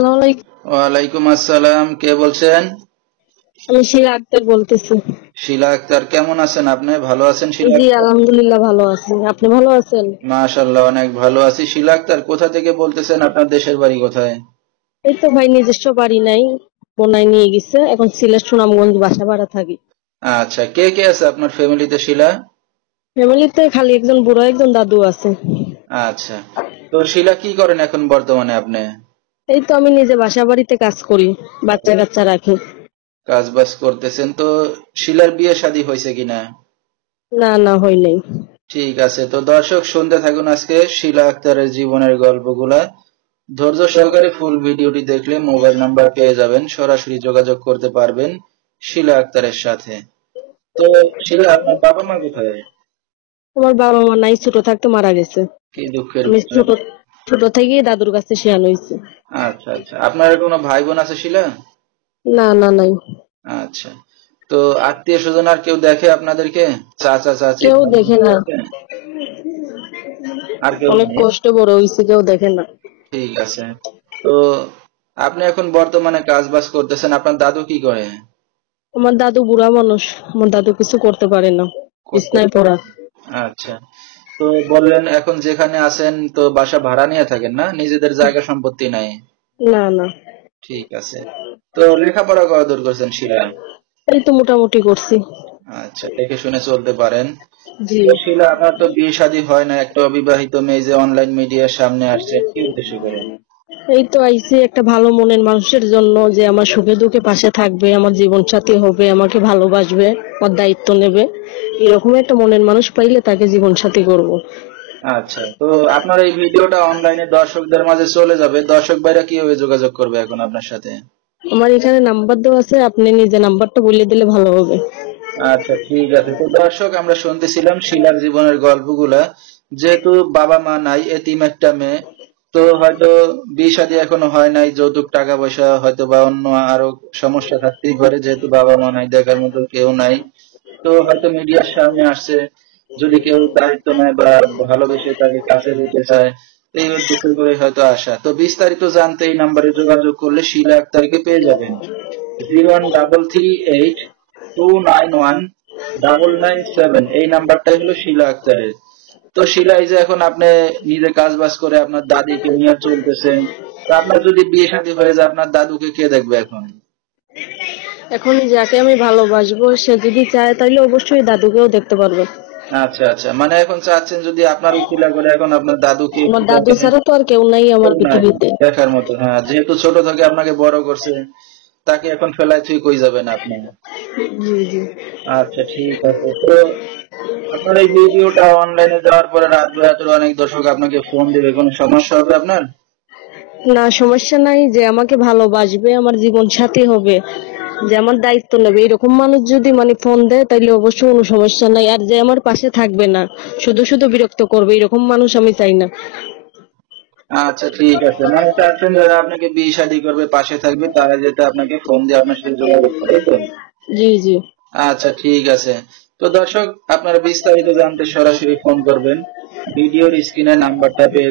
আসসালামু আলাইকুম। ওয়ালাইকুম আসসালাম। কে বলছেন? আমি শিলা আক্তার বলতেছি। শিলা আক্তার, কেমন আছেন আপনি? ভালো আছেন শিলা জি আক্তার? আলহামদুলিল্লাহ ভালো আছি। আপনি ভালো আছেন? মাশাআল্লাহ, অনেক ভালো আছি। শিলা আক্তার, কোথা থেকে বলতেছেন? আপনার দেশের বাড়ি কোথায়? এই তো ভাই নিজস্ব বাড়ি নাই, বোনাই নিয়ে গেছে। এখন সিলেট সুনামগঞ্জ বাসা ভাড়া থাকি। আচ্ছা, কে কে আছে আপনার ফ্যামিলিতে শিলা? ফ্যামিলিতে খালি একজন বুড়ো একজন দাদু আছে। আচ্ছা, তো শিলা কি করেন এখন বর্তমানে আপনি? এই তো আমি নিজে বাসা বাড়িতে কাজ করি, বাচ্চা কাচ্চা রাখি। কাজ বাজ করতেছেন তো? শিলার বিয়ে শাদী হয়েছে কিনা? না না হয় নাই। ঠিক আছে, তো দর্শক শুনতে থাকুন আজকে শিলা আক্তারের জীবনের গল্পগুলা। ধৈর্য সহকারে ফুল ভিডিওটি দেখলে মোবাইল নাম্বার পেয়ে যাবেন, সরাসরি যোগাযোগ করতে পারবেন শিলা আক্তারের সাথে। তো শিলা, আপনার বাবা মা কোথায়? আমার বাবা মা নাই, ছোট থাকতে মারা গেছে। কি দুঃখের আমি বিষয়। ছোট ছোট থেকেই দাদুর কাছে শিয়ানো হয়েছে। আচ্ছা আচ্ছা, আপনার কোনো ভাই বোন আছে শিলা? না না নাই, আচ্ছা, তো আত্মীয় স্বজন আর কেউ দেখে আপনাদেরকে? চাচা চাচি কেউ ভাই দেখে বোন না। দেখে? আর কেউ অনেক নেই? কষ্ট বড় হয়েছে, কেউ দেখে না। ঠিক আছে, তো আপনি এখন বর্তমানে কাজ বাজ করতেছেন, আপনার দাদু কি করে? আমার দাদু বুড়া মানুষ, আমার দাদু কিছু করতে পারে না, করতে বিছনায় পড়া। আচ্ছা, তো বললেন এখন যেখানে আছেন তো বাসা ভাড়া নিয়ে থাকেন না, নিজেদের জায়গা সম্পত্তি নাই? না না, ঠিক আছে, তো লেখাপড়া করা দূর করছেন শিলা? এই তো মোটামুটি করছি। আচ্ছা, দেখে শুনে চলতে পারেন। জি, তো শিলা, আপনার তো বিয়ে শাদী হয় না, একটা অবিবাহিত মেয়ে যে অনলাইন মিডিয়ার সামনে আসছে, কি উদ্দেশ্য করে? এই তো আইছি একটা ভালো মনের মানুষের জন্য, যে আমার সুখে দুঃখে পাশে থাকবে, আমার জীবন সাথী হবে, আমাকে ভালোবাসবে, আমার দায়িত্ব নেবে। এরকম একটা মনের মানুষ পাইলে তাকে জীবন সাথী করব। আচ্ছা, তো আপনার এই ভিডিওটা অনলাইনে দর্শকদের মাঝে চলে যাবে, দর্শক ভাইরা কিভাবে যোগাযোগ করবে এখন আপনার সাথে? আমার এখানে নাম্বার দেওয়া আছে, আপনি নিজে নাম্বারটা বলে দিলে ভালো হবে। আচ্ছা ঠিক আছে, তো দর্শক আমরা শুনতেছিলাম শিলার জীবনের গল্পগুলা। যেহেতু বাবা মা নাই, এতিম একটা মেয়ে, তো হয়তো বিয়ে শাদী এখনো হয় নাই, যৌতুক টাকা পয়সা হয়তো বা অন্য আরো সমস্যা থাকতেই পারে, যেহেতু বাবা মা নাই, দেখার মতো কেউ নাই, তো হয়তো মিডিয়ার সামনে আসছে, যদি কেউ দায়িত্ব নেয় বা ভালোবেসে তাকে কাছে পেতে চায়, এই উদ্দেশ্য করে হয়তো আসা। তো বিস্তারিত জানতে এই নাম্বারে যোগাযোগ করলে শিলা আক্তারকে পেয়ে যাবেন। 01338291997, এই নাম্বারটাই হলো শিলা আক্তারের। তো শিলা, এই যে এখন আপনি নিজে কাজ বাজ করে আপনার দাদিকে নিয়ে চলতেছেন, তো আপনার যদি বিয়ে শাদী হয়ে যায়, আপনার দাদুকে কে দেখবে এখন? এখন যাকে আমি ভালোবাসবো সে যদি চায় তাহলে অবশ্যই দাদুকেও দেখতে পারবে। আচ্ছা আচ্ছা, মানে এখন চাচ্ছেন যদি আপনার উকিলা করে এখন আপনার দাদুকে আমার একটু দাদু দেখেন। ছাড়া তো আর কেউ নাই আমার কেউ নাই পৃথিবীতে। দেখার মতো, হ্যাঁ, যেহেতু ছোট থেকে আপনাকে বড় করছে, তাকে এখন ফেলায় থুই কই যাবেন আপনি? জি জি। আচ্ছা ঠিক আছে, তো আপনার এই ভিডিওটা অনলাইনে যাওয়ার পরে রাত বেরাতের অনেক দর্শক আপনাকে ফোন দেবে, কোনো সমস্যা হবে আপনার? না সমস্যা নাই, যে আমাকে ভালোবাসবে, আমার জীবন সাথী হবে, যে আমার দায়িত্ব নেবে, এরকম মানুষ যদি ফোন দেয় তাহলে অবশ্যই কোনো সমস্যা নাই। আর যে আমার পাশে থাকবে না, শুধু শুধু বিরক্ত করবে, এরকম মানুষ আমি চাই না। আচ্ছা ঠিক আছে, মানে চাচ্ছেন যারা আপনাকে বিয়ে শাদী করবে, পাশে থাকবে, তারা যাতে আপনাকে ফোন দিয়ে আপনার সাথে যোগাযোগ করে, তাই তো? জি জি। আচ্ছা ঠিক আছে, তো দর্শক আপনারা বিস্তারিত জানতে সরাসরি ফোন করবেন, ভিডিওর স্ক্রিনে নাম্বারটা পেয়ে